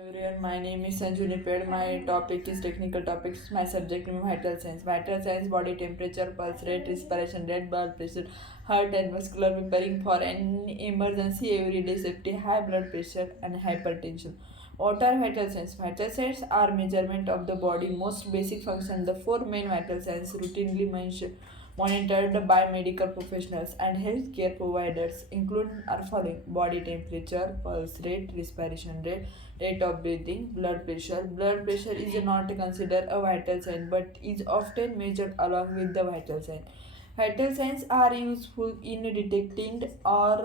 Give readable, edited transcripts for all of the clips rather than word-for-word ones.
Everyone, my name is Sanjuni Ped. My topic is technical topics. My subject is vital signs. Vital signs: body temperature, pulse rate, respiration rate, blood pressure, heart and muscular preparing for an emergency, everyday safety, high blood pressure and hypertension. What are vital signs? Vital signs are measurement of the body most basic function. The four main vital signs routinely monitored by medical professionals and healthcare providers include are following: body temperature, pulse rate, respiration rate, rate of breathing, blood pressure. Blood pressure is not considered a vital sign but is often measured along with the vital sign. Vital signs are useful in detecting or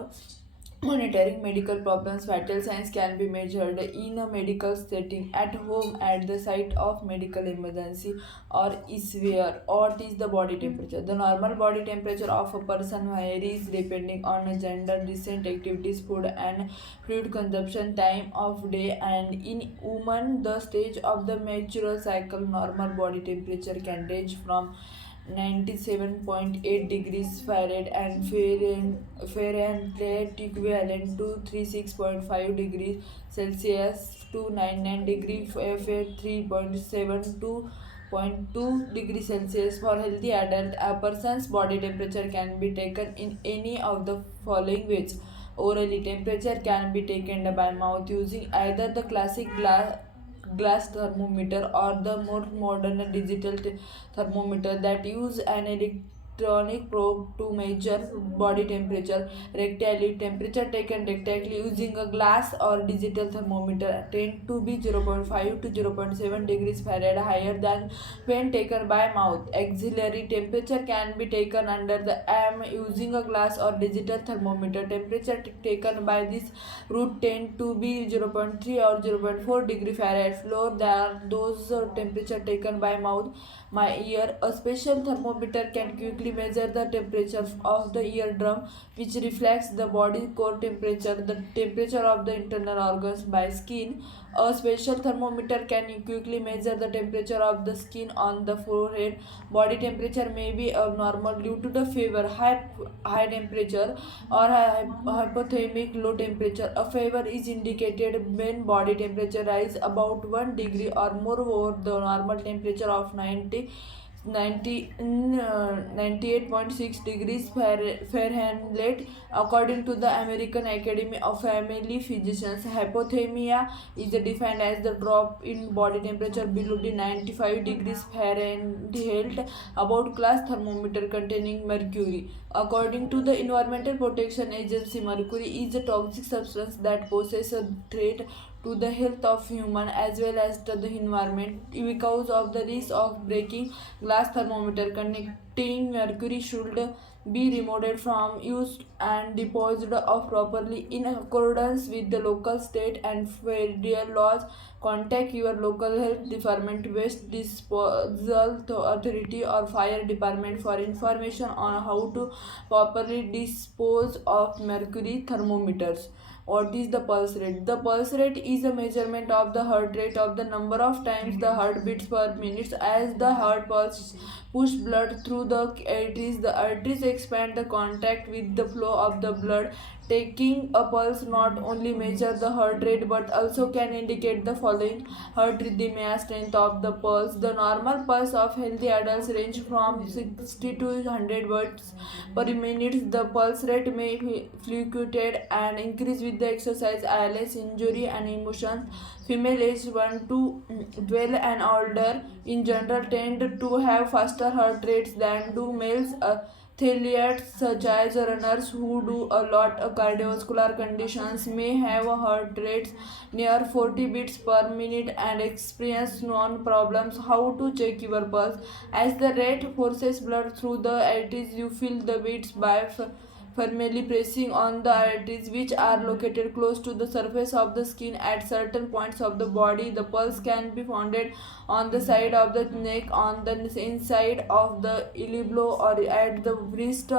monitoring medical problems. Vital signs can be measured in a medical setting, at home, at the site of medical emergency, or elsewhere. What is the body temperature? The normal body temperature of a person varies depending on gender, recent activities, food and fluid consumption, time of day, and in women, the stage of the menstrual cycle. Normal body temperature can range from 97.8 degrees Fahrenheit and Fahrenheit equivalent to 36.5 degrees Celsius to 99 degrees Fahrenheit 3.7 to 0.2 degrees Celsius. For healthy adult, a person's body temperature can be taken in any of the following ways. Orally, temperature can be taken by mouth using either the classic glass thermometer or the more modern digital thermometer that use an electronic probe to measure body temperature. Rectally, temperature taken rectally using a glass or digital thermometer tend to be 0.5 to 0.7 degrees Fahrenheit higher than when taken by mouth. Auxiliary, temperature can be taken under the arm using a glass or digital thermometer. Temperature taken by this route tend to be 0.3 or 0.4 degree Fahrenheit lower than those temperature taken by mouth. My ear, a special thermometer can quickly measure the temperature of the eardrum, which reflects the body core temperature. The temperature of the internal organs. By skin, a special thermometer can quickly measure the temperature of the skin on the forehead. Body temperature may be abnormal due to the fever, high temperature, or hypothermic low temperature. A fever is indicated when body temperature rises about 1 degree or more over the normal temperature of 98.6 degrees Fahrenheit. According to the American Academy of Family Physicians, hypothermia is defined as the drop in body temperature below the 95 degrees Fahrenheit about class thermometer containing mercury. According to the Environmental Protection Agency, mercury is a toxic substance that poses a threat to the health of human as well as to the environment. Because of the risk of breaking glass, thermometer containing mercury should be removed from use and disposed of properly in accordance with the local, state and federal laws. Contact your local health department, waste disposal authority or fire department for information on how to properly dispose of mercury thermometers. What is the pulse rate? The pulse rate is a measurement of the heart rate of the number of times the heart beats per minute. As the heart pulse push blood through the arteries expand the contact with the flow of the blood. Taking a pulse not only measure the heart rate but also can indicate the following: heart rhythm, strength of the pulse. The normal pulse of healthy adults range from 60 to 100 beats per minute. The pulse rate may fluctuate and increase with the exercise, illness, injury, and emotions. Female aged 1 to 12 and older in general tend to have faster heart rates than do males. Athletes such as runners who do a lot of cardiovascular conditions may have heart rates near 40 beats per minute and experience known problems. How to check your pulse? As the rate forces blood through the arteries, you feel the beats by firmly pressing on the arteries, which are located close to the surface of the skin at certain points of the body. The pulse can be found on the side of the neck, on the inside of the elbow, or at the wrist.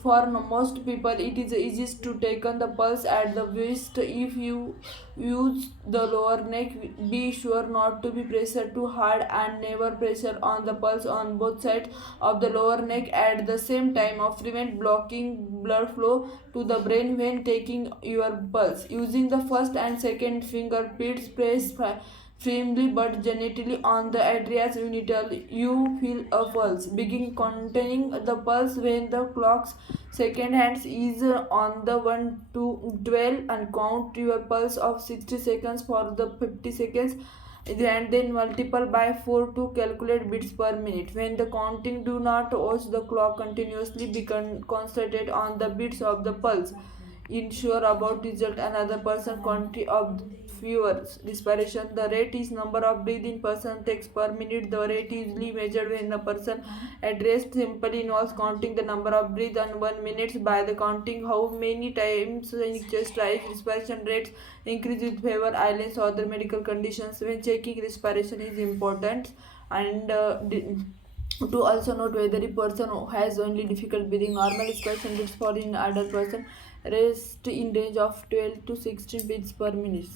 For most people, it is easiest to take on the pulse at the wrist. If you use the lower neck, be sure not to be pressed too hard and never pressure on the pulse on both sides of the lower neck at the same time of prevent blocking blood flow to the brain when taking your pulse. Using the first and second finger tips, press firmly but gently on the areas until you feel a pulse. Begin containing the pulse when the clock's second hand is on the 1 to 12 and count your pulse of 60 seconds for the 50 seconds and then multiple by 4 to calculate beats per minute. When the counting, do not watch the clock continuously, be concentrate on the beats of the pulse. Ensure about result another person quantity of your respiration. The rate is number of breath in person takes per minute. The rate is usually measured when the person at rest simply involves counting the number of breath in 1 minute by the counting how many times in chest rise. Respiration rates increase with fever, illness or other medical conditions. When checking respiration is important and to also note whether a person who has only difficult breathing, normal respiration beats for an adult person rest in range of 12 to 16 beats per minute.